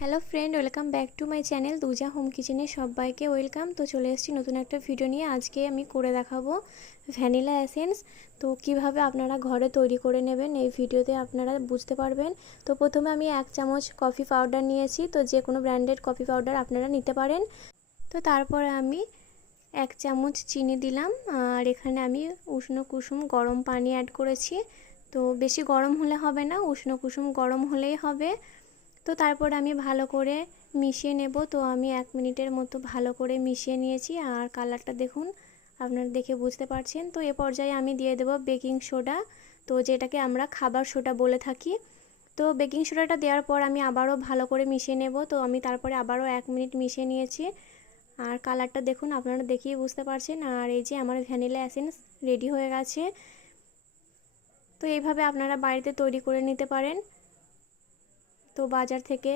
Hello friend, welcome back to my channel Duja home কিচেনে সবাইকে welcome. তো চলে এসেছি নতুন একটা ভিডিও নিয়ে। আজকে আমি করে দেখাবো ভ্যানিলা এসেন্স। তো কিভাবে আপনারা ঘরে তৈরি করে নেবেন এই ভিডিওতে আপনারা বুঝতে পারবেন। তো প্রথমে আমি 1 চামচ কফি পাউডার নিয়েছি, তো যে কোনো ব্র্যান্ডেড কফি পাউডার আপনারা নিতে পারেন। তো তারপরে আমি 1 চামচ চিনি দিলাম, আর এখানে আমি উষ্ণ কুসুম গরম পানি অ্যাড করেছি। তো বেশি গরম হলে হবে না, উষ্ণ কুসুম গরম হলেই হবে। তো তারপর আমি ভালো করে মিশিয়ে নেব। তো আমি 1 মিনিটের মতো ভালো করে মিশিয়ে নিয়েছি, আর কালারটা দেখুন, আপনারা দেখে বুঝতে পারছেন। তো এ পর্যায়ে আমি দিয়ে দেব বেকিং সোডা, তো যেটাকে আমরা খাবার সোডা বলে থাকি। তো বেকিং সোডাটা দেওয়ার পর আমি আবারও ভালো করে মিশিয়ে নেব। তো আমি তারপরে আবারও 1 মিনিট মিশিয়ে নিয়েছি, আর কালারটা দেখুন, আপনারা দেখেই বুঝতে পারছেন। আর এই যে আমার ভ্যানিলা এসেন্স রেডি হয়ে গেছে। তো এইভাবে আপনারা বাড়িতে তৈরি করে নিতে পারেন। তো বাজার থেকে